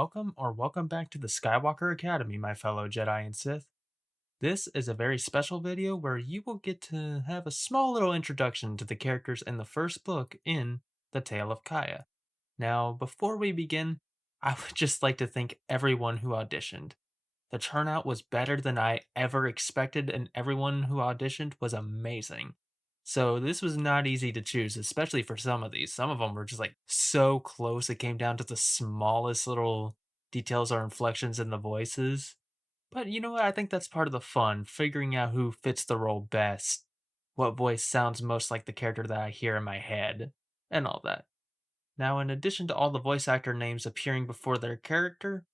welcome back to the Skywalker Academy, my fellow Jedi and Sith. This is a very special video where you will get to have a small little introduction to the characters in the first book in The Tale of Kaya. Now, before we begin, I would just like to thank everyone who auditioned. The turnout was better than I ever expected, and everyone who auditioned was amazing. So this was not easy to choose, especially for some of these. Some of them were just like so close, it came down to the smallest little details or inflections in the voices. But you know what? I think that's part of the fun, figuring out who fits the role best, what voice sounds most like the character that I hear in my head, and all that. Now, in addition to all the voice actor names appearing before their character,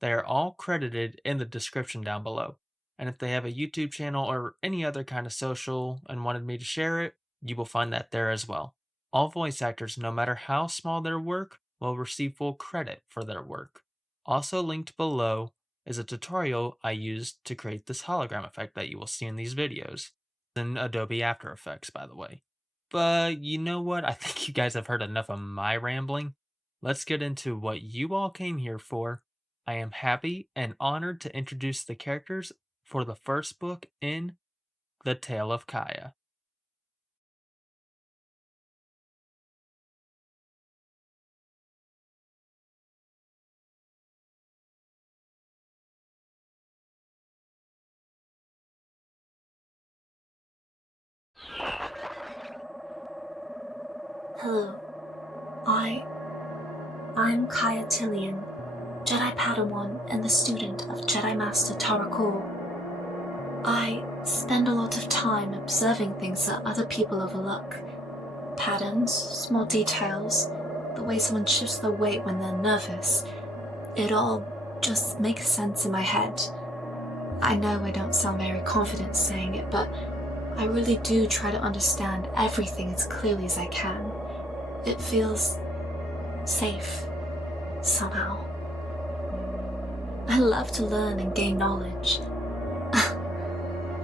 they are all credited in the description down below. And if they have a YouTube channel or any other kind of social and wanted me to share it, you will find that there as well. All voice actors, no matter how small their work, will receive full credit for their work. Also linked below is a tutorial I used to create this hologram effect that you will see in these videos. In Adobe After Effects, by the way. But you know what? I think you guys have heard enough of my rambling. Let's get into what you all came here for. I am happy and honored to introduce the characters for the first book in The Tale of Kaya. Hello. I'm Kaya Tillian, Jedi Padawan and the student of Jedi Master Tarra Korr. I spend a lot of time observing things that other people overlook. Patterns, small details, the way someone shifts their weight when they're nervous. It all just makes sense in my head. I know I don't sound very confident saying it, but I really do try to understand everything as clearly as I can. It feels safe, somehow. I love to learn and gain knowledge.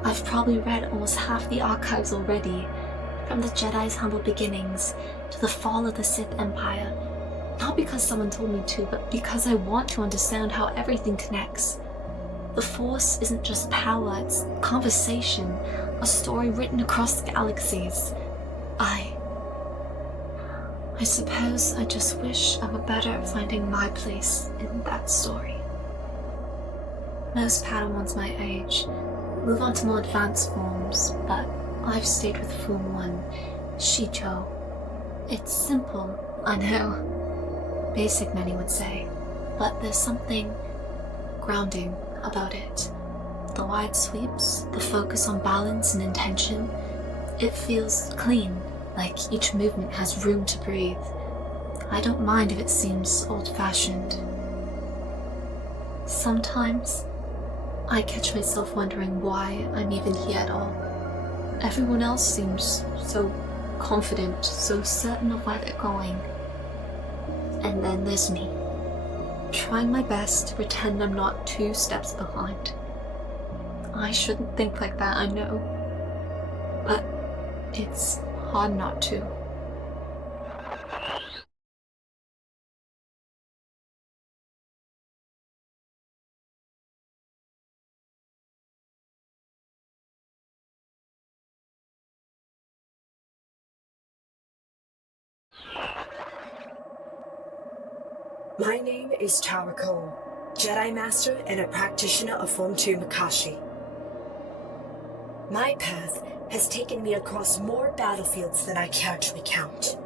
I've probably read almost half the archives already, from the Jedi's humble beginnings to the fall of the Sith Empire, not because someone told me to, but because I want to understand how everything connects. The Force isn't just power, it's conversation, a story written across galaxies. I suppose I just wish I were better at finding my place in that story. Most Padawans my age move on to more advanced forms, but I've stayed with Form 1, Shicho. It's simple, I know. Basic, many would say, but there's something grounding about it. The wide sweeps, the focus on balance and intention, it feels clean, like each movement has room to breathe. I don't mind if it seems old-fashioned. Sometimes, I catch myself wondering why I'm even here at all. Everyone else seems so confident, so certain of where they're going. And then there's me, trying my best to pretend I'm not 2 steps behind. I shouldn't think like that, I know. But it's hard not to. My name is Tarra Korr, Jedi Master and a practitioner of Form 2 Makashi. My path has taken me across more battlefields than I care to recount,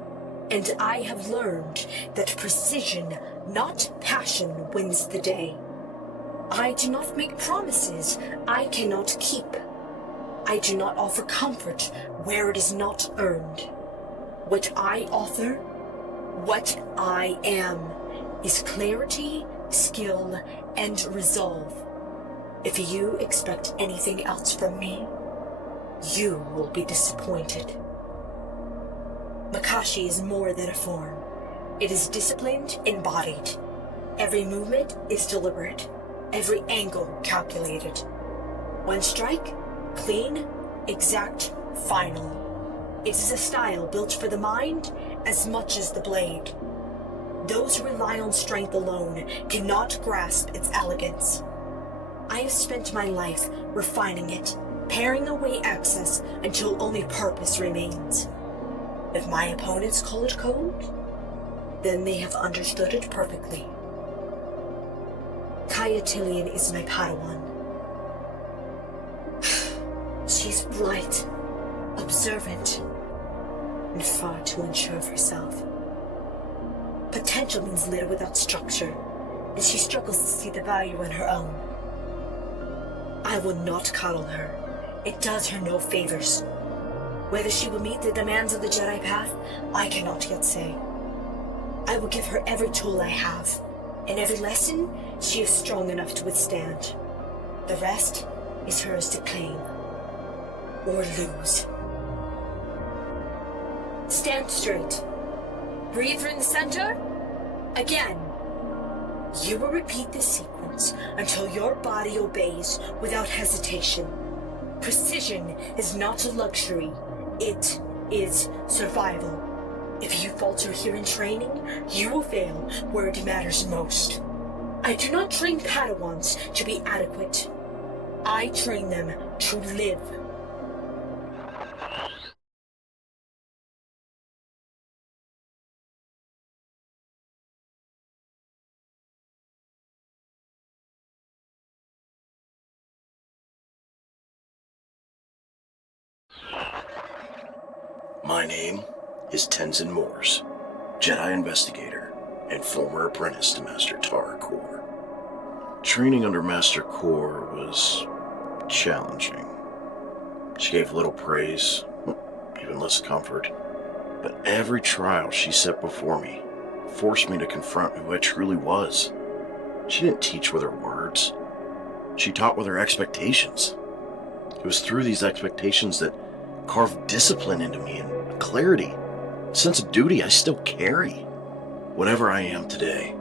and I have learned that precision, not passion, wins the day. I do not make promises I cannot keep. I do not offer comfort where it is not earned. What I offer, what I am, is clarity, skill, and resolve. If you expect anything else from me, you will be disappointed. Makashi is more than a form. It is disciplined, embodied. Every movement is deliberate, every angle calculated. One strike, clean, exact, final. It is a style built for the mind as much as the blade. Those who rely on strength alone cannot grasp its elegance. I have spent my life refining it, paring away excess until only purpose remains. If my opponents call it cold, then they have understood it perfectly. Tillian is my Padawan. She's bright, observant, and far too unsure of herself. Potential means little without structure, and she struggles to see the value in her own. I will not coddle her. It does her no favors. Whether she will meet the demands of the Jedi path, I cannot yet say. I will give her every tool I have, and every lesson she is strong enough to withstand. The rest is hers to claim or lose. Stand straight. Breathe through the center. Again. You will repeat this sequence until your body obeys without hesitation. Precision is not a luxury. It is survival. If you falter here in training, you will fail where it matters most. I do not train Padawans to be adequate. I train them to live. My name is Tenzin M'Orzz, Jedi investigator and former apprentice to Master Tarra Korr. Training under Master Korr was challenging. She gave little praise, even less comfort, but every trial she set before me forced me to confront who I truly was. She didn't teach with her words. She taught with her expectations. It was through these expectations that carved discipline into me and clarity, a sense of duty I still carry. Whatever I am today,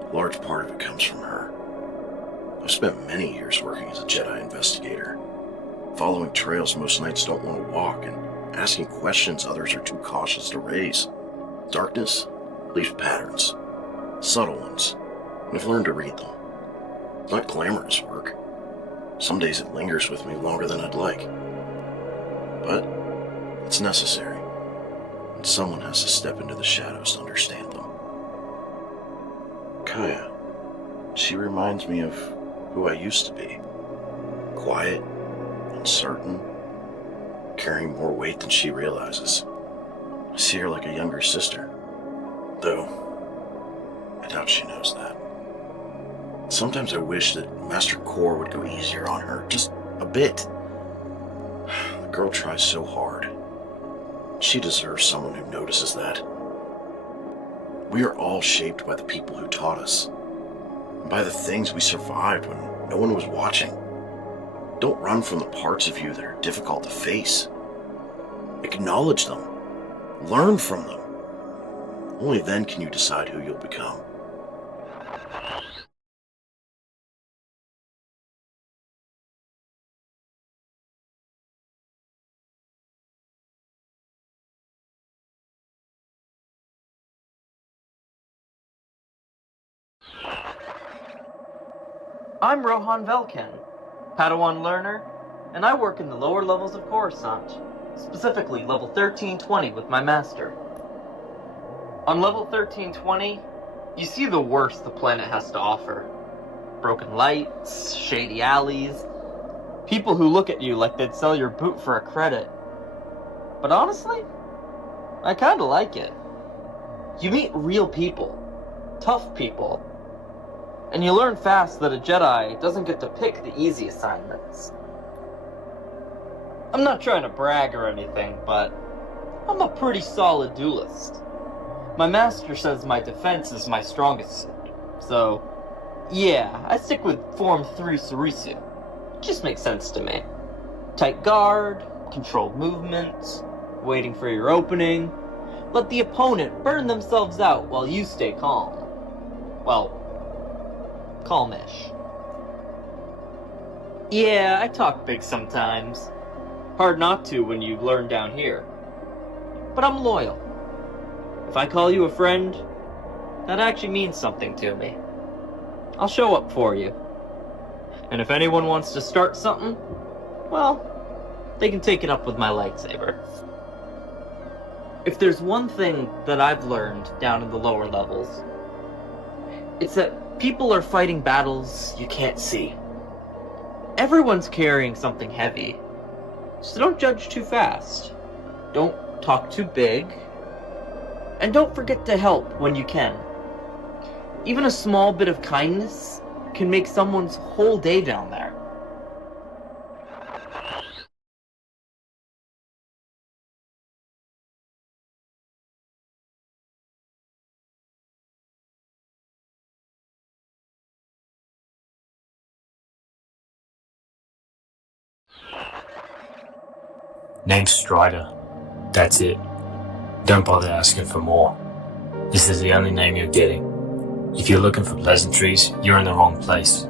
a large part of it comes from her. I've spent many years working as a Jedi investigator, following trails most knights don't want to walk and asking questions others are too cautious to raise. Darkness leaves patterns, subtle ones, and I've learned to read them. It's not glamorous work. Some days it lingers with me longer than I'd like. But it's necessary, and someone has to step into the shadows to understand them. Kaya, she reminds me of who I used to be. Quiet, uncertain, carrying more weight than she realizes. I see her like a younger sister, though I doubt she knows that. Sometimes I wish that Master Korr would go easier on her, just a bit. The girl tries so hard. She deserves someone who notices that. We are all shaped by the people who taught us, and by the things we survived when no one was watching. Don't run from the parts of you that are difficult to face. Acknowledge them. Learn from them. Only then can you decide who you'll become. I'm Rohan Vel-Ken, Padawan learner, and I work in the lower levels of Coruscant, specifically level 1320 with my master. On level 1320, you see the worst the planet has to offer. Broken lights, shady alleys, people who look at you like they'd sell your boot for a credit. But honestly, I kinda like it. You meet real people, tough people, and you learn fast that a Jedi doesn't get to pick the easy assignments. I'm not trying to brag or anything, but I'm a pretty solid duelist. My master says my defense is my strongest suit, so yeah, I stick with Form 3 Sarisu. Just makes sense to me. Tight guard, controlled movement, waiting for your opening. Let the opponent burn themselves out while you stay calm. Well, calmish. Yeah, I talk big sometimes. Hard not to when you learn down here. But I'm loyal. If I call you a friend, that actually means something to me. I'll show up for you. And if anyone wants to start something, well, they can take it up with my lightsaber. If there's one thing that I've learned down in the lower levels, it's that people are fighting battles you can't see. Everyone's carrying something heavy, so don't judge too fast. Don't talk too big, and don't forget to help when you can. Even a small bit of kindness can make someone's whole day down there. Name's Strider. That's it. Don't bother asking for more. This is the only name you're getting. If you're looking for pleasantries, you're in the wrong place.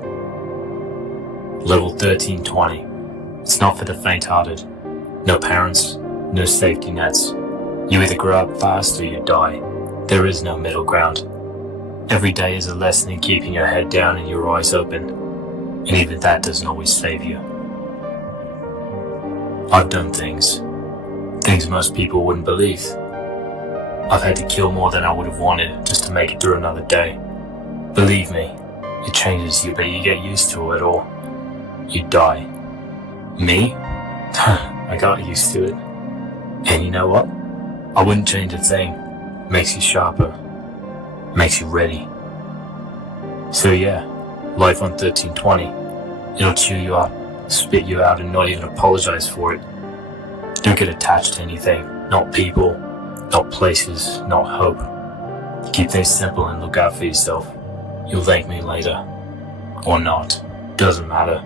Level 1320. It's not for the faint-hearted. No parents, no safety nets. You either grow up fast or you die. There is no middle ground. Every day is a lesson in keeping your head down and your eyes open. And even that doesn't always save you. I've done things most people wouldn't believe. I've had to kill more than I would have wanted just to make it through another day. Believe me, it changes you, but you get used to it or you die. Me? I got used to it. And you know what? I wouldn't change a thing. Makes you sharper. Makes you ready. So yeah, life on 1320. It'll chew you up, spit you out, and not even apologize for it. Don't get attached to anything. Not people, not places, not hope. Keep things simple and look out for yourself. You'll thank me later. Or not. Doesn't matter.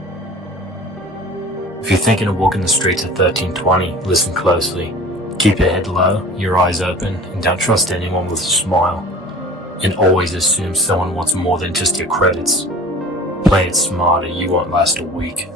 If you're thinking of walking the streets of 1320, listen closely. Keep your head low, your eyes open, and don't trust anyone with a smile. And always assume someone wants more than just your credits. Play it smart or you won't last a week.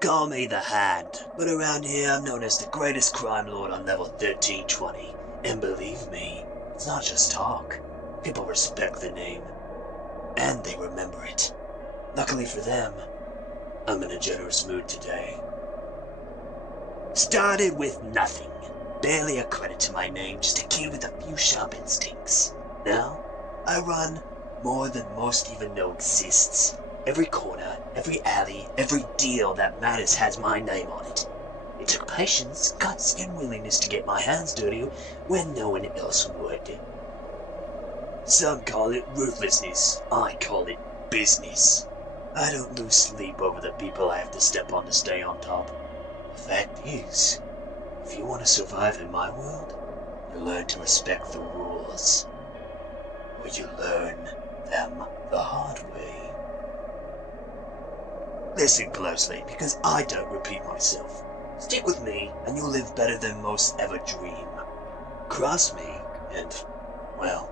Call me the Hand, but around here I'm known as the greatest crime lord on level 1320. And believe me, it's not just talk. People respect the name. And they remember it. Luckily for them, I'm in a generous mood today. Started with nothing. Barely a credit to my name, just a kid with a few sharp instincts. Now, I run more than most even know exists. Every corner, every alley, every deal that matters has my name on it. It took patience, guts, and willingness to get my hands dirty when no one else would. Some call it ruthlessness, I call it business. I don't lose sleep over the people I have to step on to stay on top. The fact is, if you want to survive in my world, you learn to respect the rules. Or you learn them the hard way. Listen closely, because I don't repeat myself. Stick with me, and you'll live better than most ever dream. Cross me, and, well,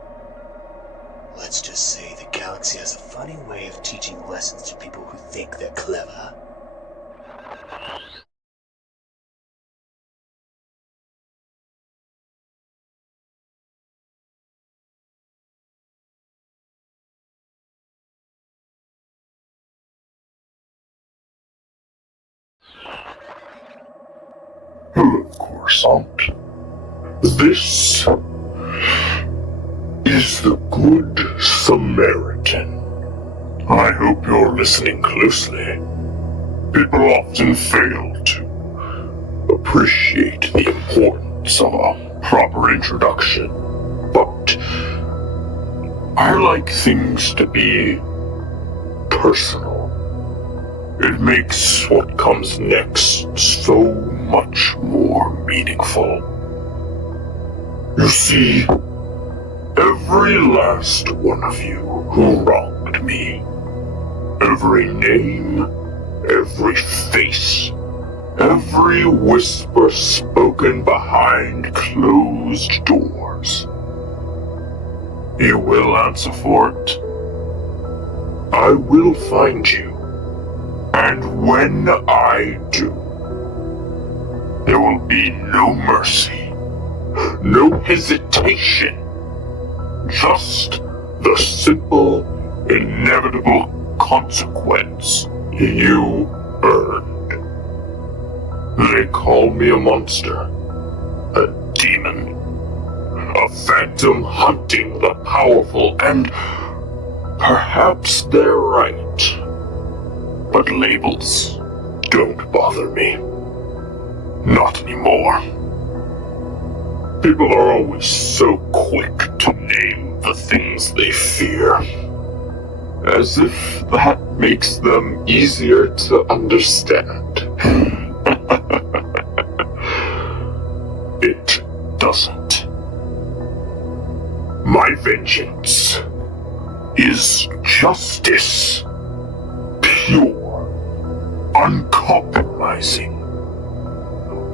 let's just say the galaxy has a funny way of teaching lessons to people who think they're clever. Hello, Coruscant. This is the Good Samaritan. I hope you're listening closely. People often fail to appreciate the importance of a proper introduction, but I like things to be personal. It makes what comes next so much more meaningful. You see, every last one of you who wronged me, every name, every face, every whisper spoken behind closed doors, You will answer for it. I will find you. And when I do, there will be no mercy, no hesitation, just the simple, inevitable consequence you earned. They call me a monster, a demon, a phantom hunting the powerful, and perhaps they're right. But labels don't bother me. Not anymore. People are always so quick to name the things they fear, as if that makes them easier to understand. It doesn't. My vengeance is justice. Pure, uncompromising,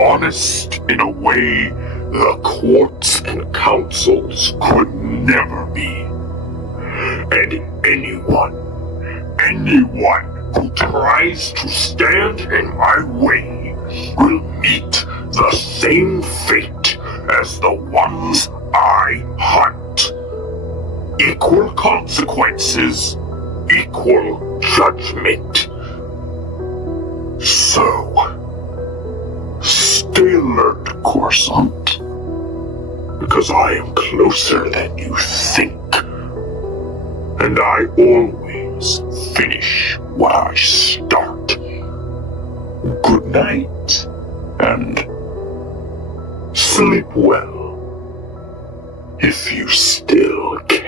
honest in a way the courts and councils could never be. And anyone who tries to stand in my way will meet the same fate as the ones I hunt. Equal consequences, equal judgment. So, stay alert, Coruscant, because I am closer than you think, and I always finish what I start. Good night, and sleep well, if you still can.